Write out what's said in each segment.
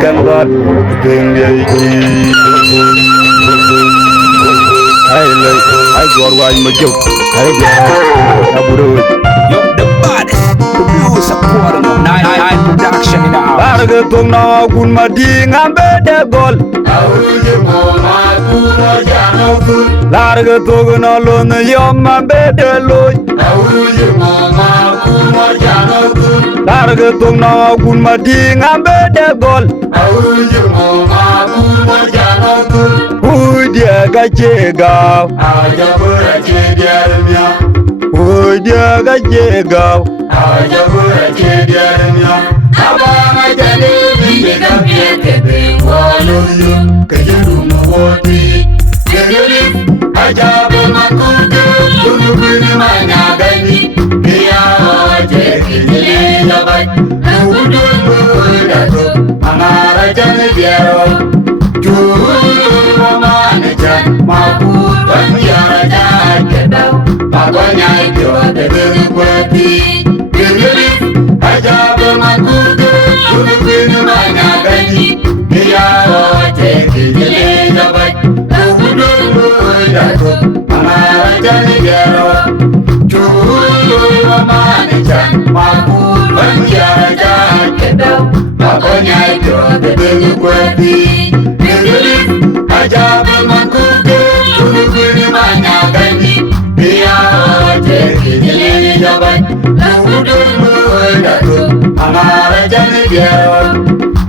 Kan God doing the I go away my joke. I go aburu. Yo, the baddest producer quarter no nine production in the house. Larga tung na gun mading ambe de gol. Auje mama kuno jano kun. Larga tung na lon yom ambe de loy. Auje mama kuno jano kun. Larga tung na gun mading ambe de gol. Auje mama kuno jano kun. Uy dia gachega. Aja bura chediarmia. Uy dia gachega. Aja bura chediarmia. Abana jani biga biete bingwalo yu. Kajiru mwoti. Kegeli aja bema kudu. Unubini manyagani. Kia oje kijili yabai. Nuhudu mudato. Amara jani biaro. Juru mamaneja. Mapur panyara jakedau. Pagonya ikyo tebeli kweti. Kegeli aja bema kudu. Unubini manyagani. Kia oje kijili yabai. Nuhudu mudato. Amara jani biaro. Juru mamaneja. Mapur panyara jakedau. Pagonya ikyo tebeli kweti. Kegeli aja bema kudu. Unubini manyagani. Kia oje kijili yabai. Nuhudu mudato. Amara jani biaro.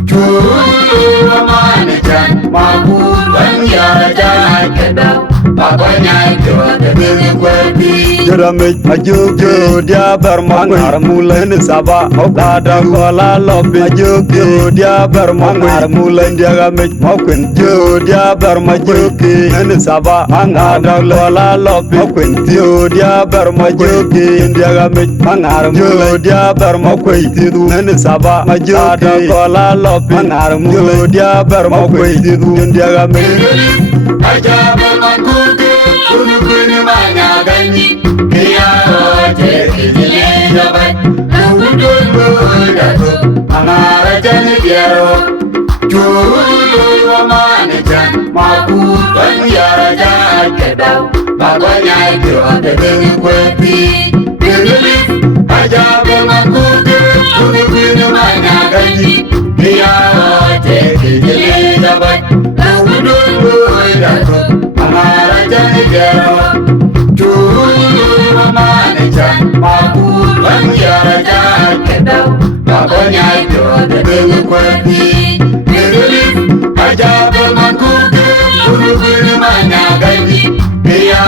Juru mamaneja. Mapur panyara jakedau. Pagonya ikyo tebeli kweti. Jerame ajoke dia bermangar mulai saba lada kola lobi ajoke dia bermangar mulai dia game maukin jo dia bermajoke en saba angada kola lobi maukin jo dia bermajoke dia game mangar jo dia bermakoi tidu en saba ajoke kola lobi mangar mulai dia bermakoi tidu dia game Aja bema kudu. Unubini manyagani. Kia oje kijili yabai. Nuhudu mudato. Amara jani biaro. Juru mamaneja. Mapur panyara jakedau. Pagonya ikyo tebeli kweti. Kegeli aja bema kudu. Unubini manyagani. Kia oje kijili yabai. Nuhudu mudato. Amara jani biaro. Juru mamaneja. Mapur panyara jakedau. Pagonya ikyo tebeli kweti. Kegeli aja bema kudu. Unubini manyagani. Kia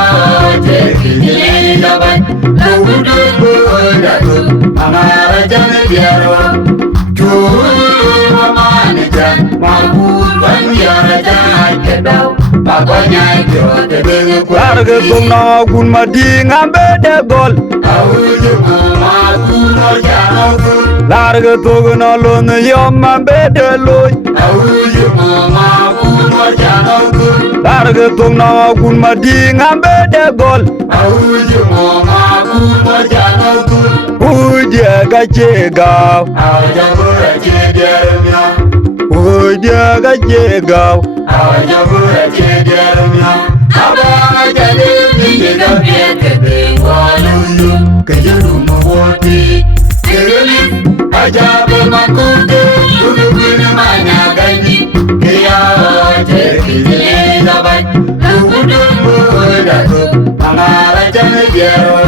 oje kijili yabai. Nuhudu mudato. Amara jani biaro. Juru mamaneja. Mapur panyara jakedau. Pagonya ikyo tebeli kweti. Larga tung na gun mading ambe de gol. Auje mama kuno jano kun. Larga tung na lon yom ambe de loy. Auje mama kuno jano kun. Larga tung na gun mading ambe de gol. Auje mama kuno jano kun. Uy dia gachega. Aja bura chediarmia. Uy dia gachega. Aja bura chediarmia. Abana jani biga biete bingwalo yu. Kajiru mwoti. Kegeli aja bema kudu. Unubini manyagani. Kia oje kijili yabai. Nuhudu mudato. Amara jani biaro.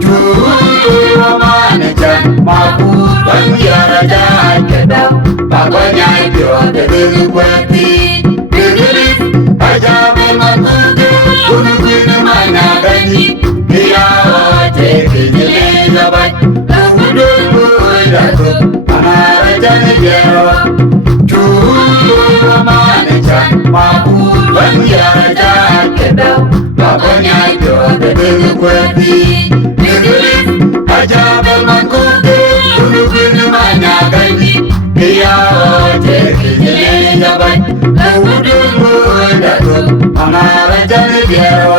Juru mamaneja. Mapur panyara jakedau. Pagonya ikyo tebeli kweti. Kegeli aja bema kudu. Unubini manyagani. Kia oje kijili yabai. Nuhudu mudato. Amara jani biaro. Juru mamaneja. Mapur panyara jakedau. Pagonya ikyo tebeli kweti. Kegeli aja bema kudu. Unubini manyagani. Kia oje kijili yabai. Nuhudu mudato. Amara jani biaro.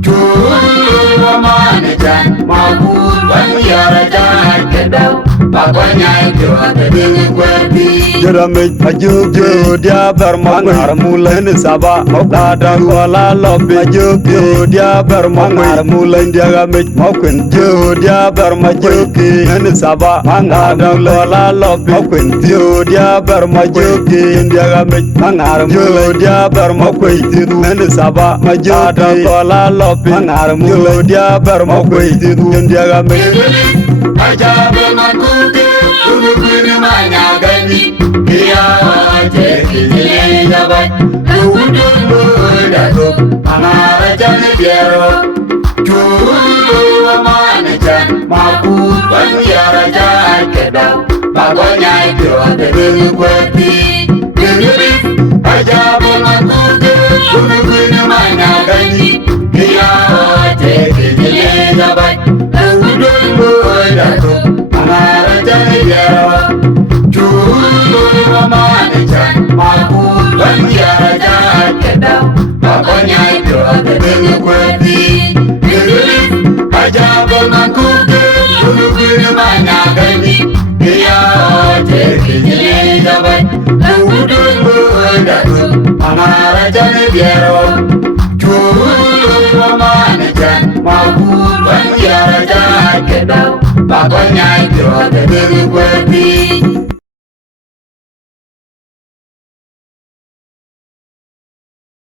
Juru mamaneja. Mapur panyara jakedau. Bakwanya jua tebing kwepi. Jerami ajuju dia bermangar mulai saba ladang wala lobi ajuju dia bermangar mulai dia gamit maukun ju dia bermajuki ini saba ladang wala lobi maukun ju dia bermajuki dia gamit mangar ju dia bermakui ini saba majuki ladang wala lobi mangar mulai dia bermakui dia gamit Aja bermakuke, tunggu mana gani. Dia aja kini jabat, tunggu datuk, amara jani biaro. Tunggu mana jan, maku banyak raja kedau. Bagonya jua tebing kuati. Aja bermakuke, tunggu mana gani. Dia aja kini jabat, tunggu datuk, amara jani biaro. Tunggu mana jan, maku banyak raja kedau. Bagonya jua tebing kuati. Aja bermakuke, tunggu mana gani. Dia aja kini jabat, tunggu datuk, amara jani biaro. Tunggu mana jan, maku banyak raja kedau. Bagonya jua tebing kuati.